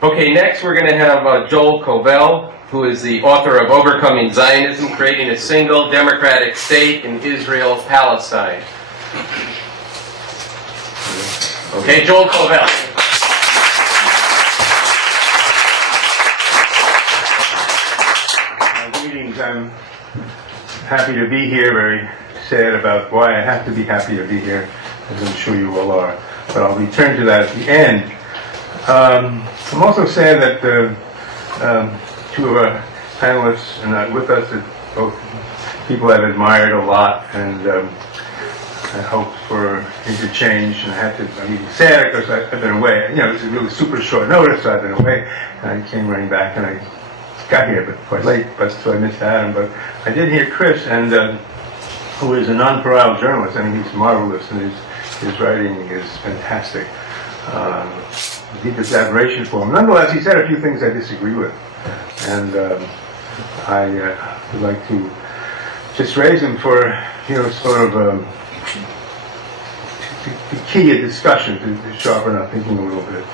Okay, next we're going to have Joel Kovel, who is the author of Overcoming Zionism, Creating a Single Democratic State in Israel, Palestine. Okay, Joel Kovel. Greetings. I'm happy to be here, very sad about why I have to be happy to be here, as I'm sure you all are. But I'll return to that at the end. I'm also sad that two of our panelists are not with us, both people I've admired a lot, and I hoped for interchange, and I'm sad because I've been away. You know, it's a really super short notice, so I've been away, and I came running back, and I got here, but quite late, so I missed Adam. But I did hear Chris, and who is a non-paral journalist. I mean, he's marvelous, and his writing is fantastic. Deepest admiration for him. Nonetheless, he said a few things I disagree with, and I would like to just raise him for, sort of to key a discussion, to sharpen up thinking a little bit.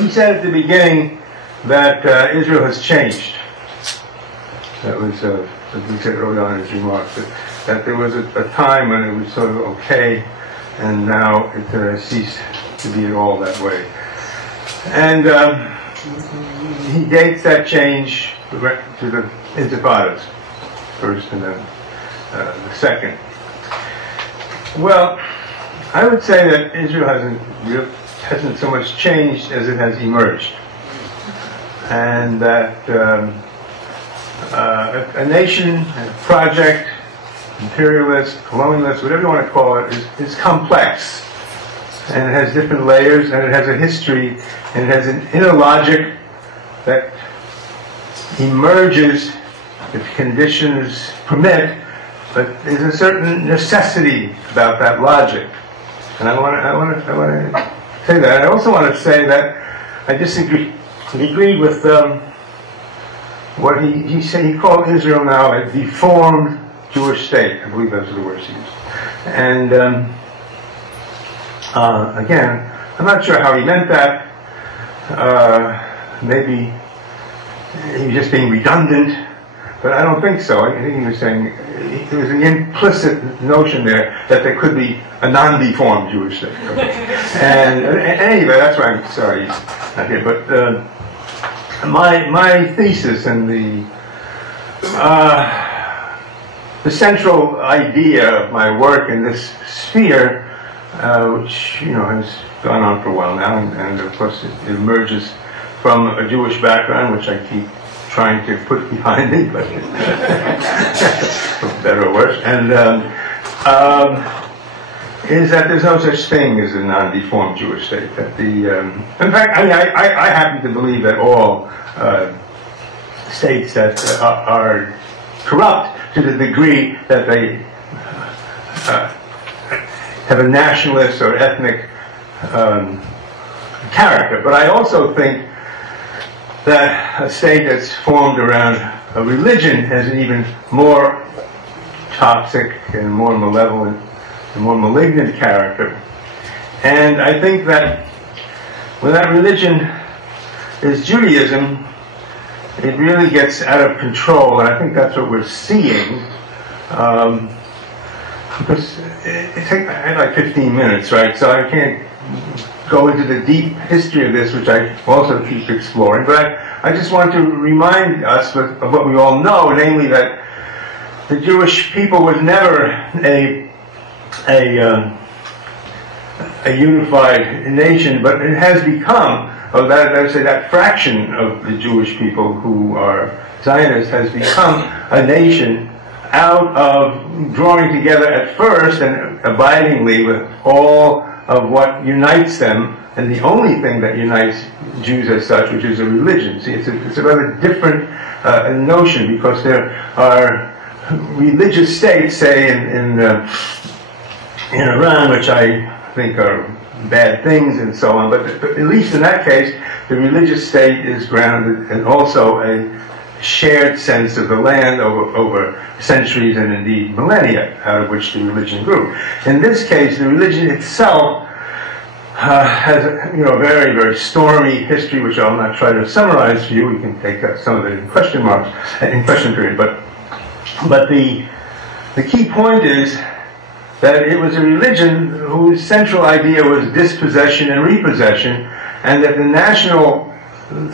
He said at the beginning that Israel has changed. That was what he said early on in his remarks, that there was a time when it was sort of okay, and now it has ceased to be at all that way. And he dates that change to the Intifadas, first and then the second. Well, I would say that Israel hasn't so much changed as it has emerged, and that a nation, a project, imperialist, colonialist, whatever you want to call it, is complex, and it has different layers, and it has a history, and it has an inner logic that emerges if conditions permit, but there's a certain necessity about that logic. And I want to say that. I also want to say that I disagree with what he said. He called Israel now a deformed Jewish state. I believe those are the words he used. And again, I'm not sure how he meant that. Maybe he was just being redundant, but I don't think so. I think he was saying there was an implicit notion there that there could be a non-deformed Jewish state. Okay. And anyway, that's why I'm sorry he's not here. But my thesis and the central idea of my work in this sphere, which has gone on for a while now, and of course it emerges from a Jewish background, which I keep trying to put behind me, but for better or worse, and is that there's no such thing as a non-deformed Jewish state. That in fact, I happen to believe that all states that are corrupt to the degree that they have a nationalist or ethnic character. But I also think that a state that's formed around a religion has an even more toxic and more malevolent and more malignant character. And I think that when that religion is Judaism, it really gets out of control, and I think that's what we're seeing. Because I had like 15 minutes, right? So I can't go into the deep history of this, which I also keep exploring. But I just want to remind us of what we all know, namely that the Jewish people was never a unified nation, but it has become, that fraction of the Jewish people who are Zionists has become a nation out of drawing together at first and abidingly with all of what unites them, and the only thing that unites Jews as such, which is a religion. See, it's a rather different notion, because there are religious states, say in Iran, which I think are bad things and so on, but at least in that case, the religious state is grounded in also a shared sense of the land over centuries and indeed millennia, out of which the religion grew. In this case, the religion itself has a very, very stormy history, which I'll not try to summarize for you. We can take some of it in question marks, in question period. But the key point is that it was a religion whose central idea was dispossession and repossession, and that the national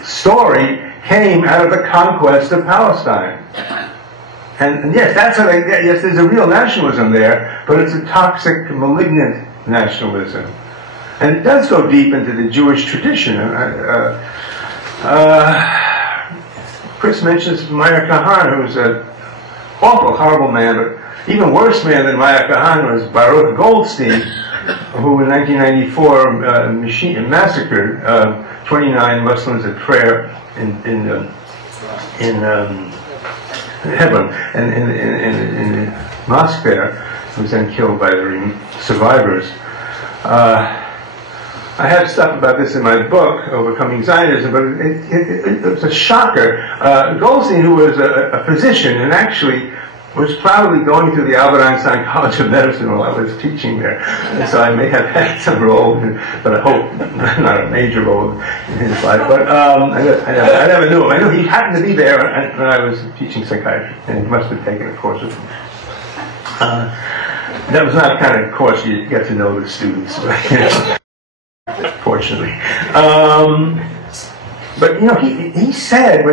story came out of the conquest of Palestine. And yes, that's how yes, there's a real nationalism there, but it's a toxic, malignant nationalism. And it does go deep into the Jewish tradition. Chris mentions Meir Kahan, who's an awful, horrible man, but even worse man than Meir Kahan was Baruch Goldstein, who in 1994 massacred 29 Muslims at prayer in Hebron, and in a mosque there, who was then killed by the survivors. I have stuff about this in my book, Overcoming Zionism, but it's a shocker. Goldstein, who was a physician and actually was proudly going to the Albert Einstein College of Medicine while I was teaching there. And so I may have had some role, but I hope not a major role in his life. But I never knew him. I knew he happened to be there when I was teaching psychiatry, and he must have taken a course with me. That was not the kind of course you get to know the students, fortunately. But he said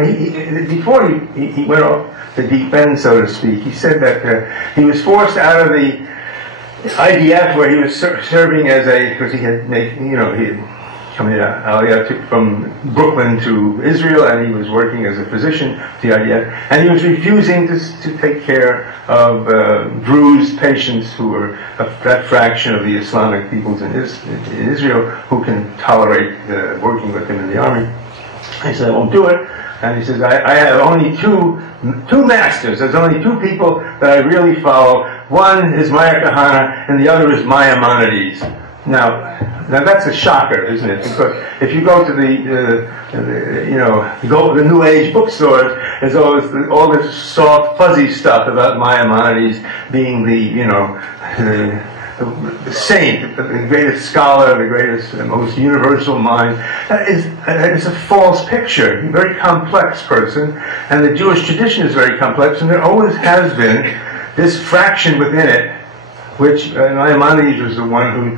before he went off the deep end, so to speak, he said that he was forced out of the IDF where he was serving as because he had come from Brooklyn to Israel, and he was working as a physician at the IDF, and he was refusing to take care of bruised patients who were that fraction of the Islamic peoples in Israel who can tolerate working with him in the army. He said, I won't do it. And he says, I have only two masters. There's only two people that I really follow. One is Meir Kahana, and the other is Maimonides. Now that's a shocker, isn't it? Because if you go to the New Age bookstores, there's always all this soft, fuzzy stuff about Maimonides being the saint, the greatest scholar, the greatest, most universal mind. It's a false picture. A very complex person, and the Jewish tradition is very complex, and there always has been this fraction within it, which Maimonides was the one who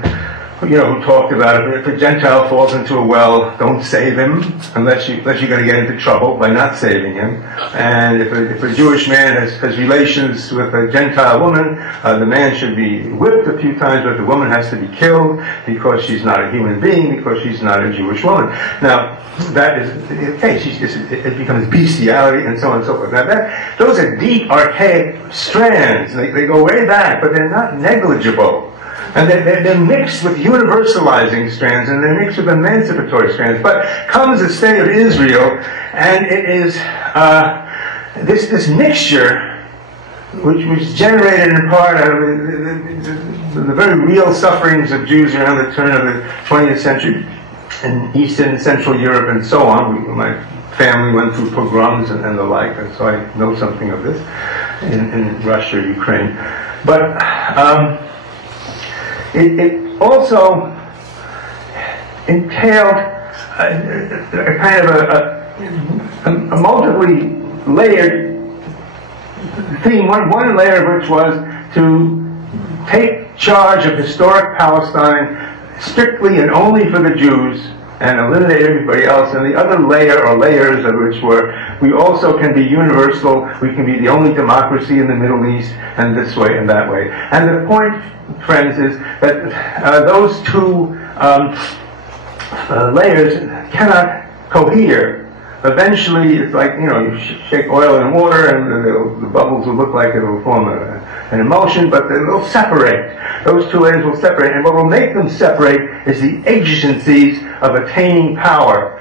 talked about it. If a Gentile falls into a well, don't save him unless you're going to get into trouble by not saving him. And if a Jewish man has relations with a Gentile woman, the man should be whipped a few times, but the woman has to be killed because she's not a human being, because she's not a Jewish woman. Now, that is the case. It becomes bestiality and so on and so forth. Now, those are deep, archaic strands. They go way back, but they're not negligible. And they're mixed with universalizing strands, and they're mixed with emancipatory strands. But comes the state of Israel, and it is this mixture, which was generated in part out of the very real sufferings of Jews around the turn of the 20th century in Eastern and Central Europe and so on. My family went through pogroms and the like, and so I know something of this in Russia, Ukraine. But it also entailed a kind of a multiply layered theme. One layer of which was to take charge of historic Palestine strictly and only for the Jews and eliminate everybody else. And the other layer or layers of which were, we also can be universal, we can be the only democracy in the Middle East, and this way and that way. And the point, friends, is that those two layers cannot cohere. Eventually, it's like, you shake oil in water and the bubbles will look like it will form an emulsion, but they'll separate. Those two layers will separate, and what will make them separate is the exigencies of attaining power.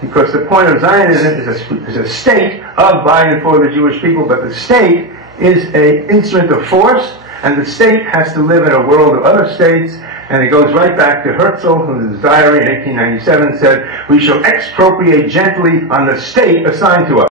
Because the point of Zionism is a state of, by, and for the Jewish people, but the state is an instrument of force, and the state has to live in a world of other states. And it goes right back to Herzl, who in his diary in 1897 said, "We shall expropriate gently on the state assigned to us."